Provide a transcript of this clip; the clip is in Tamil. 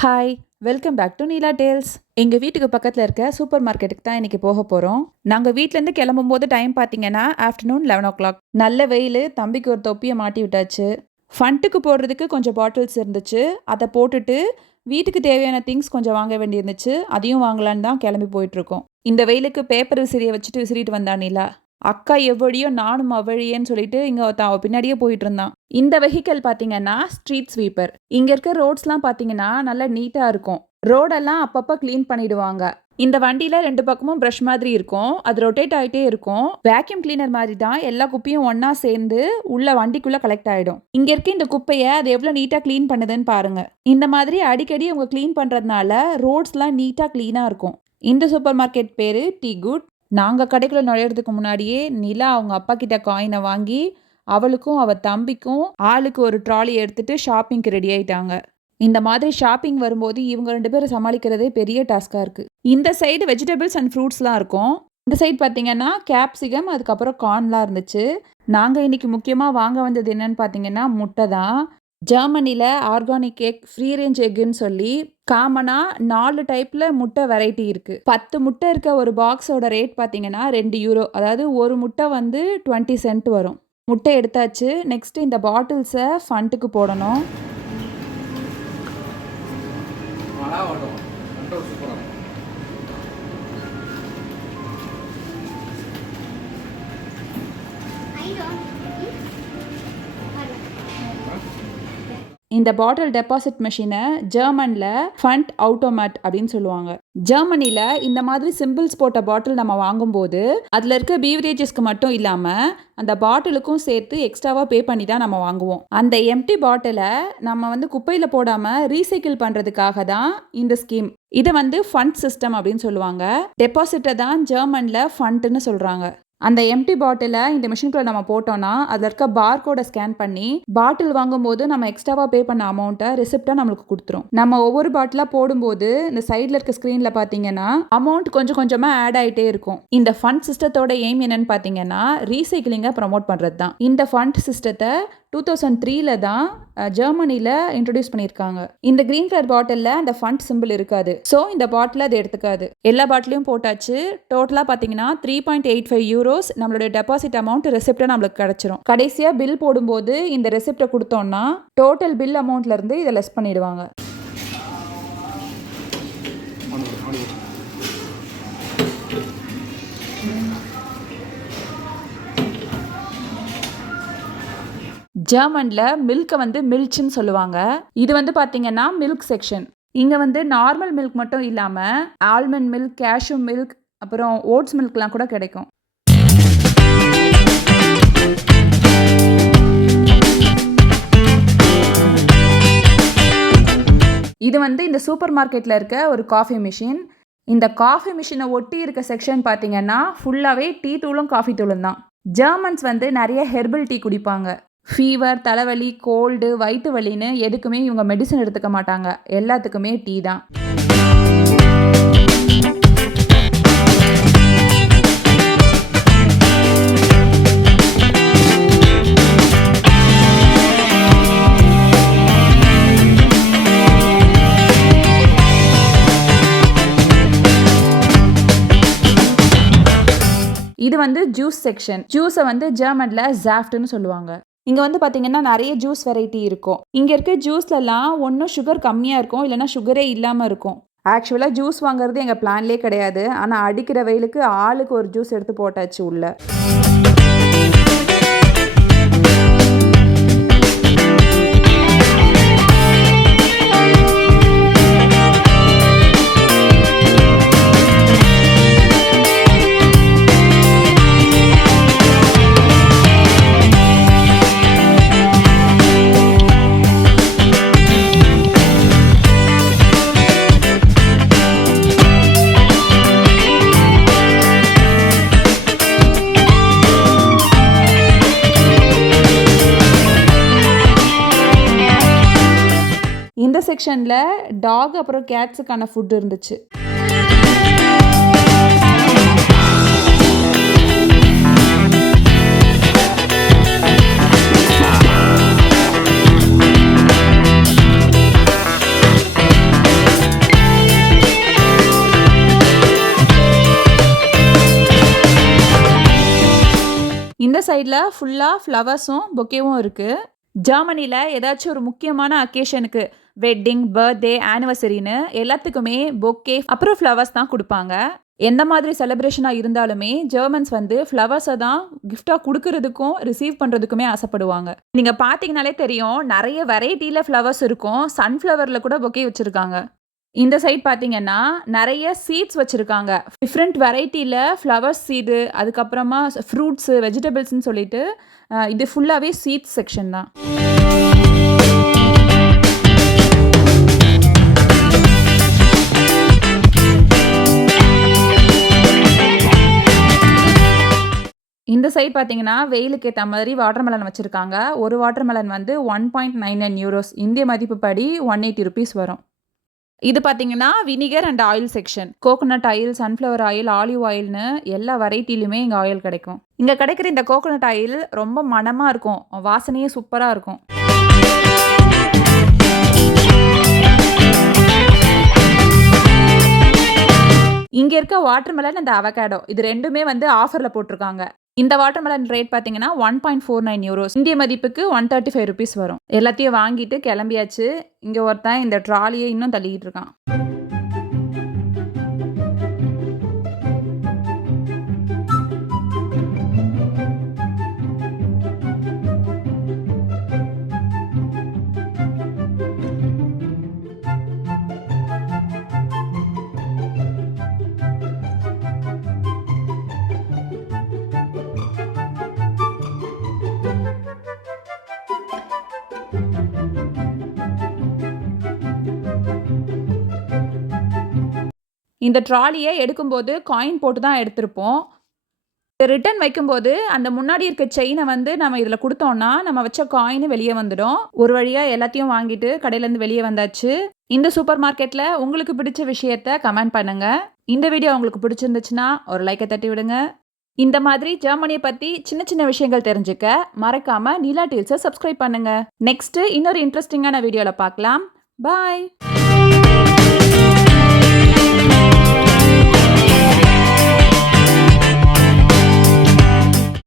Hi welcome back to Neela tales எங்கள் வீட்டுக்கு பக்கத்தில் இருக்க சூப்பர் மார்க்கெட்டுக்கு தான் இன்றைக்கி போக போகிறோம் நாங்கள் வீட்டிலேருந்து கிளம்பும் போது டைம் பார்த்தீங்கன்னா ஆஃப்டர்நூன் லெவன் ஓ கிளாக் நல்ல வெயில் தம்பிக்கு ஒரு தொப்பியை மாட்டி விட்டாச்சு. ஃபண்ட்டுக்கு போடுறதுக்கு கொஞ்சம் பாட்டில்ஸ் இருந்துச்சு. அதை போட்டுட்டு வீட்டுக்கு தேவையான திங்ஸ் கொஞ்சம் வாங்க வேண்டியிருந்துச்சு. அதையும் வாங்கலான்னு தான் கிளம்பி போயிட்டுருக்கோம் இந்த வெயிலுக்கு பேப்பர் விசிறியை வச்சுட்டு விசிறிட்டு வந்தா நீலா? அக்கா எவ்வளியோ நானும் அவழியேன்னு சொல்லிட்டு இங்கே ஒருத்தன் பின்னாடியே போயிட்டு இருந்தான் இந்த வெஹிக்கல் பார்த்தீங்கன்னா ஸ்ட்ரீட் ஸ்வீப்பர் இங்கே இருக்க ரோட்ஸ்லாம் பார்த்தீங்கன்னா நல்லா நீட்டாக இருக்கும். ரோடெல்லாம் அப்பப்போ க்ளீன் பண்ணிடுவாங்க. இந்த வண்டியில் ரெண்டு பக்கமும் ப்ரஷ் மாதிரி இருக்கும். அது ரொட்டேட் ஆகிட்டே இருக்கும். வேக்யூம் கிளீனர் மாதிரி தான் எல்லா குப்பையும் ஒன்றா சேர்ந்து உள்ள வண்டிக்குள்ளே கலெக்ட் ஆகிடும் இங்கே இருக்க இந்த குப்பையை அது எவ்வளோ நீட்டாக க்ளீன் பண்ணுதுன்னு பாருங்க. இந்த மாதிரி அடிக்கடி அவங்க க்ளீன் பண்ணுறதுனால ரோட்ஸ்லாம் நீட்டாக க்ளீனாக இருக்கும். இந்த சூப்பர் மார்க்கெட் பேர் டி குட் நாங்கள் கடைக்குள்ளே நுழையிறதுக்கு முன்னாடியே நிலா அவங்க அப்பா கிட்ட காயினை வாங்கி அவளுக்கும் அவள் தம்பிக்கும் ஆளுக்கு ஒரு ட்ராலி எடுத்துட்டு ஷாப்பிங்க்கு ரெடி ஆயிட்டாங்க. இந்த மாதிரி ஷாப்பிங் வரும்போது இவங்க ரெண்டு பேரும் சமாளிக்கிறதே பெரிய டாஸ்காக இருக்குது இந்த சைடு வெஜிடபிள்ஸ் அண்ட் ஃப்ரூட்ஸ்லாம் இருக்கும். இந்த சைடு பார்த்தீங்கன்னா கேப்சிகம் அதுக்கப்புறம் கார்ன்லாம் இருந்துச்சு. நாங்கள் இன்றைக்கி முக்கியமாக வாங்க வந்தது என்னன்னு பார்த்தீங்கன்னா முட்டை தான். ஜெர்மனியில் ஆர்கானிக் எக் ஃப்ரீ ரேஞ்ச் எக்குன்னு சொல்லி காமனாக நாலு டைப்பில் முட்டை வெரைட்டி இருக்குது பத்து முட்டை இருக்க ஒரு பாக்ஸோட ரேட் பார்த்தீங்கன்னா ரெண்டு யூரோ அதாவது ஒரு முட்டை வந்து டுவெண்ட்டி சென்ட் வரும். முட்டை எடுத்தாச்சு. நெக்ஸ்ட்டு இந்த பாட்டில்ஸை ஃபண்ட்டுக்கு போடணும். இந்த பாட்டில் டெபாசிட் மிஷினை ஜெர்மனில் ஃபண்ட் அவுட்டோமேட் அப்படின்னு சொல்லுவாங்க. ஜெர்மனியில் இந்த மாதிரி சிம்பிள்ஸ் போட்ட பாட்டில் நம்ம வாங்கும்போது அதில் இருக்க பீவரேஜஸ்க்கு மட்டும் இல்லாமல் அந்த பாட்டிலுக்கும் சேர்த்து எக்ஸ்ட்ராவாக பே பண்ணி தான் நம்ம வாங்குவோம். அந்த எம்டி பாட்டிலை நம்ம வந்து குப்பையில் போடாமல் ரீசைக்கிள் பண்ணுறதுக்காக தான் இந்த ஸ்கீம் இதை வந்து ஃபண்ட் சிஸ்டம் அப்படின்னு சொல்லுவாங்க. டெபாசிட்டை தான் ஜெர்மனில் ஃபண்ட்னு சொல்கிறாங்க அந்த எம்டி பாட்டிலை இந்த மிஷின்குள்ளே நம்ம போட்டோம்னா அதில் இருக்க பார்கோடை ஸ்கேன் பண்ணி பாட்டில் வாங்கும்போது நம்ம எக்ஸ்ட்ராவாக பே பண்ண அமௌண்ட்டை ரிசிப்டாக நம்மளுக்கு கொடுத்துரும். நம்ம ஒவ்வொரு பாட்டிலாக போடும்போது இந்த சைடில் இருக்க ஸ்க்ரீனில் பார்த்தீங்கன்னா அமௌண்ட் கொஞ்சம் கொஞ்சமாக ஆட் ஆகிட்டே இருக்கும். இந்த ஃபண்ட் சிஸ்டத்தோட எய்ம் என்னன்னு பார்த்தீங்கன்னா ரீசைக்கிளிங்கை ப்ரமோட் பண்ணுறது தான் இந்த ஃபண்ட் சிஸ்டத்தை டூ தௌசண்ட் த்ரீல தான் ஜெர்மனியில் இன்ட்ரடியூஸ் பண்ணியிருக்காங்க. இந்த க்ரீன் கலர் பாட்டிலில் அந்த ஃபண்ட் சிம்பிள் இருக்காது. ஸோ இந்த பாட்டில் அது எடுத்துக்காது. எல்லா பாட்டிலையும் போட்டாச்சு. டோட்டலாக பார்த்தீங்கன்னா three point eight five euros நம்மளுடைய டெபாசிட் அமௌண்ட் ரெசிப்டை நம்மளுக்கு கிடச்சிரும். கடைசியாக பில் போடும்போது இந்த ரெசிப்டை கொடுத்தோம்னா டோட்டல் பில் அமௌண்ட்லேருந்து இதை லெஸ் பண்ணிடுவாங்க. ஜெர்மனில் மில்கை வந்து மில்ச்சுன்னு சொல்லுவாங்க. இது வந்து பார்த்தீங்கன்னா மில்க் செக்ஷன் இங்கே வந்து நார்மல் மில்க் மட்டும் இல்லாமல் ஆல்மண்ட் மில்க் கேஷ்யூ மில்க் அப்புறம் ஓட்ஸ் மில்க்லாம் கூட கிடைக்கும். இது வந்து இந்த சூப்பர் மார்க்கெட்டில் இருக்க ஒரு காஃபி மிஷின் இந்த காஃபி மிஷினை ஒட்டி இருக்க செக்ஷன் பார்த்தீங்கன்னா ஃபுல்லாகவே டீ தூளும் காஃபி தூளும் தான். ஜெர்மன்ஸ் வந்து நிறைய ஹெர்பல் டீ குடிப்பாங்க. ஃபீவர் தலைவலி கோல்டு வயிற்று வலின்னு எதுக்குமே இவங்க மெடிசன் எடுத்துக்க மாட்டாங்க. எல்லாத்துக்குமே டீ தான். இது வந்து ஜூஸ் செக்ஷன் ஜூஸை வந்து ஜெர்மனில் ஜாஃப்ட்னு சொல்லுவாங்க. இங்கே வந்து பார்த்தீங்கன்னா நிறைய ஜூஸ் வெரைட்டி இருக்கும். இங்கே இருக்க ஜூஸ்லலாம் ஒன்றும் சுகர் கம்மியாக இருக்கும் இல்லைன்னா சுகரே இல்லாமல் இருக்கும். ஆக்சுவலாக ஜூஸ் வாங்குறது எங்கள் பிளான்லேயே கிடையாது. ஆனால் அடிக்கிற வெயிலுக்கு ஆளுக்கு ஒரு ஜூஸ் எடுத்து போட்டாச்சு உள்ளே. செக்ஷனில் டாக் அப்புறம் கேட்ஸுக்கான ஃபுட் இருந்துச்சு. இந்த சைடில் ஃபுல்லாக ஃப்ளவர்ஸும் பொக்கேவும் இருக்குது ஜெர்மனியில் ஏதாச்சும் ஒரு முக்கியமான அக்கேஷனுக்கு வெட்டிங் பர்த்டே ஆனிவர்சரின்னு எல்லாத்துக்குமே பொக்கே அப்புறம் ஃப்ளவர்ஸ் தான் கொடுப்பாங்க. எந்த மாதிரி செலிப்ரேஷனாக இருந்தாலுமே ஜெர்மன்ஸ் வந்து ஃப்ளவர்ஸை தான் கிஃப்டாக கொடுக்கறதுக்கும் ரிசீவ் பண்ணுறதுக்குமே ஆசைப்படுவாங்க. நீங்கள் பார்த்தீங்கனாலே தெரியும் நிறைய வெரைட்டியில் ஃப்ளவர்ஸ் இருக்கும். சன்ஃப்ளவரில் கூட பொக்கே வச்சுருக்காங்க. இந்த சைட் பார்த்தீங்கன்னா நிறைய சீட்ஸ் வச்சுருக்காங்க. டிஃப்ரெண்ட் வெரைட்டியில் ஃப்ளவர்ஸ் சீடு அதுக்கப்புறமா ஃப்ரூட்ஸு வெஜிடபிள்ஸ்னு சொல்லிட்டு இது ஃபுல்லாகவே சீட்ஸ் செக்ஷன் தான். சைட் பார்த்தீங்கன்னா வெயிலுக்கு ஏற்ற மாதிரி வாட்டர்மெலன் வச்சுருக்காங்க. ஒரு வாட்டர்மெலன் வந்து one point nine nine euros இந்திய மதிப்பு படி ஒன் எயிட்டி ருபீஸ் வரும். இது பார்த்தீங்கன்னா vinegar and oil section coconut oil sunflower oil olive ஆயில்னு எல்லா வெரைட்டிலுமே இங்கே ஆயில் கிடைக்கும். இங்கே கிடைக்கிற இந்த கோகோனட் ஆயில் ரொம்ப மணமாக இருக்கும். வாசனையே சூப்பராக இருக்கும். இங்கே இருக்க வாட்டர்மெலன் அந்த அவகேடோ இது ரெண்டுமே வந்து ஆஃபரில் போட்டிருக்காங்க. இந்த வாட்டர்மெலன் ரேட் பார்த்தீங்கன்னா one point four nine euros இந்திய மதிப்புக்கு ஒன் தேர்ட்டி ஃபைவ் ருபீஸ் வரும். எல்லாத்தையும் வாங்கிட்டு கிளம்பியாச்சு. இங்கே ஒருத்தன் இந்த ட்ராலியை இன்னும் தள்ளிக்கிட்டு இருக்கான். இந்த ட்ராலியை எடுக்கும்போது காயின் போட்டு தான் எடுத்திருப்போம் ரிட்டர்ன் வைக்கும்போது அந்த முன்னாடி இருக்க செயினை வந்து நம்ம இதில் கொடுத்தோம்னா நம்ம வச்ச காயின் வெளியே வந்துடும். ஒரு வழியாக எல்லாத்தையும் வாங்கிட்டு கடையிலேருந்து வெளியே வந்தாச்சு. இந்த சூப்பர் மார்க்கெட்டில் உங்களுக்கு பிடிச்ச விஷயத்த கமெண்ட் பண்ணுங்கள் இந்த வீடியோ உங்களுக்கு பிடிச்சிருந்துச்சுன்னா ஒரு லைக்கை தட்டி விடுங்க. இந்த மாதிரி ஜெர்மனியை பற்றி சின்ன சின்ன விஷயங்கள் தெரிஞ்சுக்க மறக்காமல் நீலா டீல்ஸை சப்ஸ்கிரைப் பண்ணுங்கள் நெக்ஸ்ட்டு இன்னொரு இன்ட்ரெஸ்டிங்கான வீடியோவில் பார்க்கலாம். பாய்